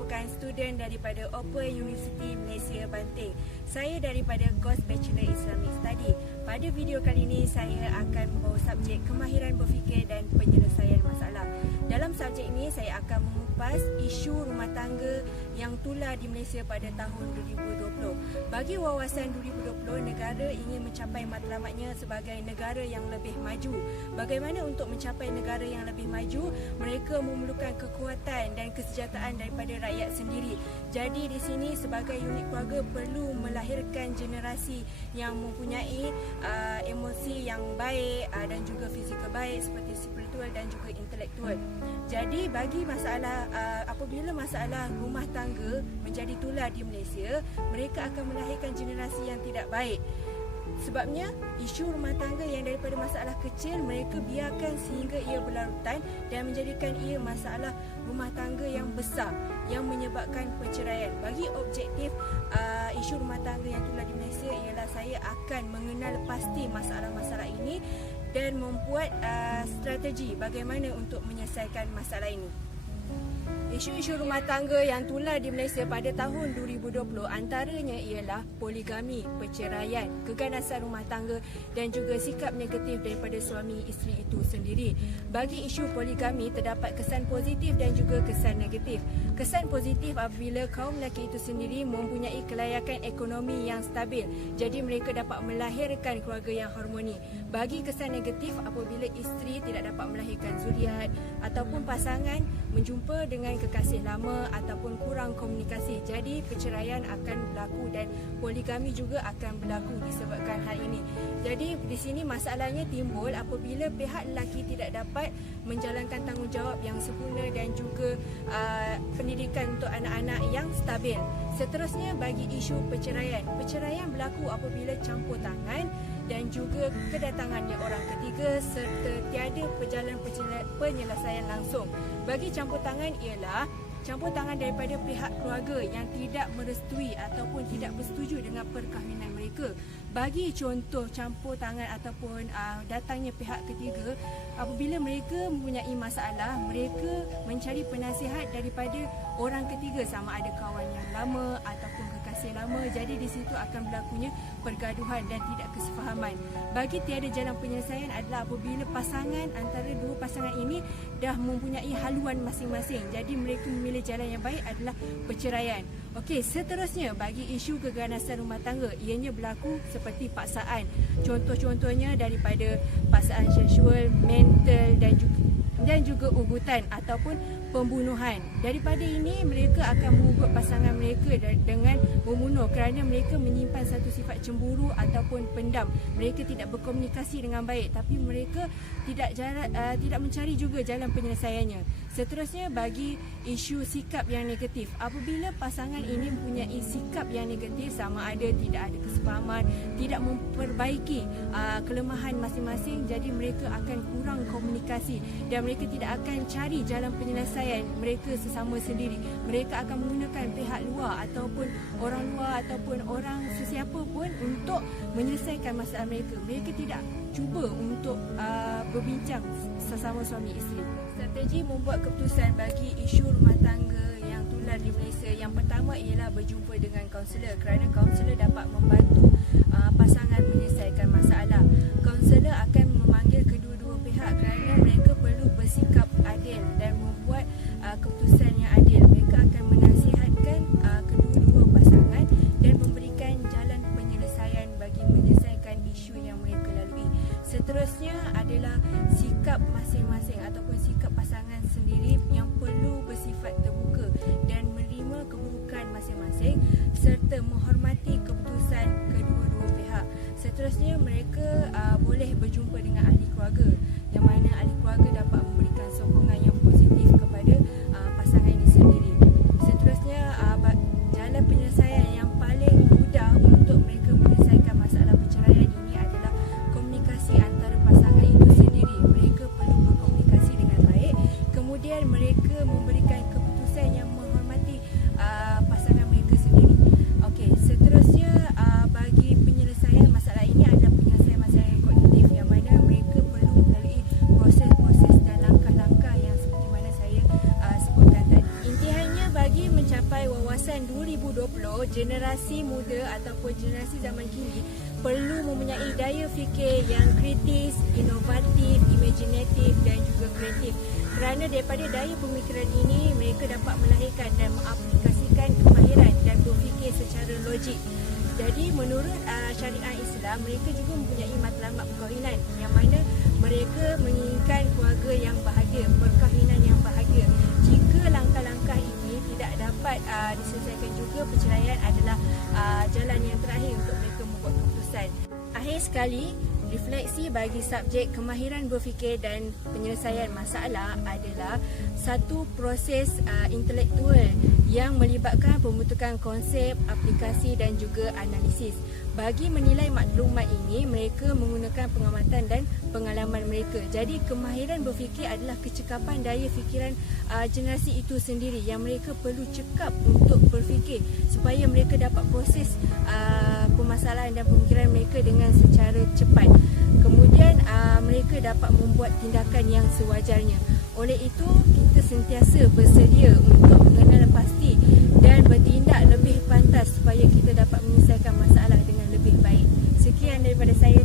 merupakan student daripada Open University Malaysia Banting. Saya daripada Course Bachelor Islamic Study. Pada video kali ini saya akan membawa subjek kemahiran berfikir dan penyelesaian masalah. Dalam subjek ini saya akan mengupas isu rumah tangga yang tular di Malaysia pada tahun 2020. Bagi wawasan 2020, negara ingin mencapai matlamatnya sebagai negara yang lebih maju. Bagaimana untuk mencapai negara yang lebih maju? Mereka memerlukan kekuatan dan kesejahteraan daripada rakyat sendiri. Jadi di sini sebagai unit keluarga perlu melahirkan generasi yang mempunyai emosi yang baik dan juga fizikal baik seperti spiritual dan juga intelektual. Jadi bagi masalah apabila masalah rumah tangga menjadi tular di Malaysia, mereka akan melahirkan generasi yang tidak baik. Sebabnya isu rumah tangga yang daripada masalah kecil mereka biarkan sehingga ia berlarutan dan menjadikan ia masalah rumah tangga yang besar yang menyebabkan perceraian. Bagi objektif isu rumah tangga yang tular di Malaysia ialah saya akan mengenal pasti masalah-masalah ini dan membuat strategi bagaimana untuk menyelesaikan masalah ini. Isu-isu rumah tangga yang tular di Malaysia pada tahun 2020 antaranya ialah poligami, perceraian, keganasan rumah tangga dan juga sikap negatif daripada suami isteri itu sendiri. Bagi isu poligami terdapat kesan positif dan juga kesan negatif. Kesan positif apabila kaum lelaki itu sendiri mempunyai kelayakan ekonomi yang stabil, jadi mereka dapat melahirkan keluarga yang harmoni. Bagi kesan negatif apabila isteri tidak dapat melahirkan zuriat ataupun pasangan menjumpa dengan kekasih lama ataupun kurang komunikasi, jadi perceraian akan berlaku dan poligami juga akan berlaku disebabkan hal ini. Jadi di sini masalahnya timbul apabila pihak lelaki tidak dapat menjalankan tanggungjawab yang sempurna dan juga pendidikan untuk anak-anak yang stabil. Seterusnya bagi isu perceraian. Perceraian berlaku apabila campur tangan dan juga kedatangannya orang ketiga serta tiada berjalan penyelesaian langsung. Bagi campur tangan ialah campur tangan daripada pihak keluarga yang tidak merestui ataupun tidak bersetuju dengan perkahwinan mereka. Bagi contoh campur tangan ataupun datangnya pihak ketiga, apabila mereka mempunyai masalah, mereka mencari penasihat daripada orang ketiga sama ada kawan yang lama ataupun kekasih lama. Jadi di situ akan berlakunya pergaduhan dan tidak kesefahaman. Bagi tiada jalan penyelesaian adalah apabila pasangan antara dua pasangan ini dah mempunyai haluan masing-masing. Jadi mereka memilih jalan yang baik adalah perceraian. Okey, seterusnya bagi isu keganasan rumah tangga, ianya berlaku seperti paksaan. Contoh-contohnya daripada paksaan seksual, mental dan juga ugutan ataupun pembunuhan. Daripada ini mereka akan mengugut pasangan mereka dengan membunuh kerana mereka menyimpan satu sifat cemburu ataupun pendam. Mereka tidak berkomunikasi dengan baik tapi mereka tidak mencari juga jalan penyelesaiannya. Seterusnya bagi isu sikap yang negatif. Apabila pasangan ini mempunyai sikap yang negatif sama ada tidak ada kesefahaman, tidak memperbaiki kelemahan masing-masing, jadi mereka akan kurang komunikasi dan mereka tidak akan cari jalan penyelesaian mereka sesama sendiri. Mereka akan menggunakan pihak luar ataupun orang luar ataupun orang sesiapa pun untuk menyelesaikan masalah mereka. Mereka tidak cuba untuk berbincang sesama suami isteri. Strategi membuat keputusan bagi isu rumah tangga yang tular di Malaysia. Yang pertama ialah berjumpa dengan kaunselor kerana kaunselor dapat membantu pasangan menyelesaikan masalah. Kaunselor akan memanggil kedua-dua pihak kerana mereka perlu bersikap adil dan membuat keputusan yang adil. Mereka akan menasihatkan kedua-dua pasangan dan memberikan jalan penyelesaian bagi menyelesaikan isu yang mereka lalui. Seterusnya adalah sikap masing-masing ataupun sikap pasangan sendiri yang perlu bersifat terbuka dan menerima keburukan masing-masing serta menghormati keputusan kedua-dua pihak. Seterusnya mereka boleh berjumpa dengan ahli keluarga yang mana ahli keluarga dapat memberikan sokongan yang positif kepada pasangan ini sendiri. Seterusnya jalan penyelesaian yang paling mudah untuk mereka menyelesaikan masalah perceraian ini adalah komunikasi antara pasangan itu sendiri. Mereka perlu berkomunikasi dengan baik, kemudian mereka memberikan keputusan yang menghormati pasangan mereka sendiri. Okey, seterusnya bagi penyelesaian masalah ini adalah penyelesaian masalah yang kognitif yang mana mereka perlu melalui proses-proses dan langkah-langkah yang seperti mana saya sebutkan tadi. Intihannya 2020, generasi muda ataupun generasi zaman kini perlu mempunyai daya fikir yang kritis, inovatif, imaginatif dan juga kreatif. Kerana daripada daya pemikiran ini, mereka dapat melahirkan dan mengaplikasikan kemahiran dan berfikir secara logik. Jadi menurut syariat Islam, mereka juga mempunyai matlamat perkahwinan yang mana mereka menginginkan keluarga yang bahagia, perkahwinan yang bahagia. Jika langkah-langkah ini tidak dapat diselesaikan juga, perceraian adalah jalan yang terakhir untuk mereka membuat keputusan. Akhir sekali, refleksi bagi subjek kemahiran berfikir dan penyelesaian masalah adalah satu proses intelektual yang melibatkan pembentukan konsep, aplikasi dan juga analisis. Bagi menilai maklumat ini, mereka menggunakan pengamatan dan pengalaman mereka. Jadi kemahiran berfikir adalah kecekapan daya fikiran generasi itu sendiri yang mereka perlu cekap untuk berfikir supaya mereka dapat proses permasalahan dan pemikiran mereka dengan secara cepat. Kemudian mereka dapat membuat tindakan yang sewajarnya. Oleh itu, kita sentiasa bersedia untuk mengenal pasti dan bertindak lebih pantas supaya kita dapat menyelesaikan masalah dengan lebih baik. Sekian daripada saya.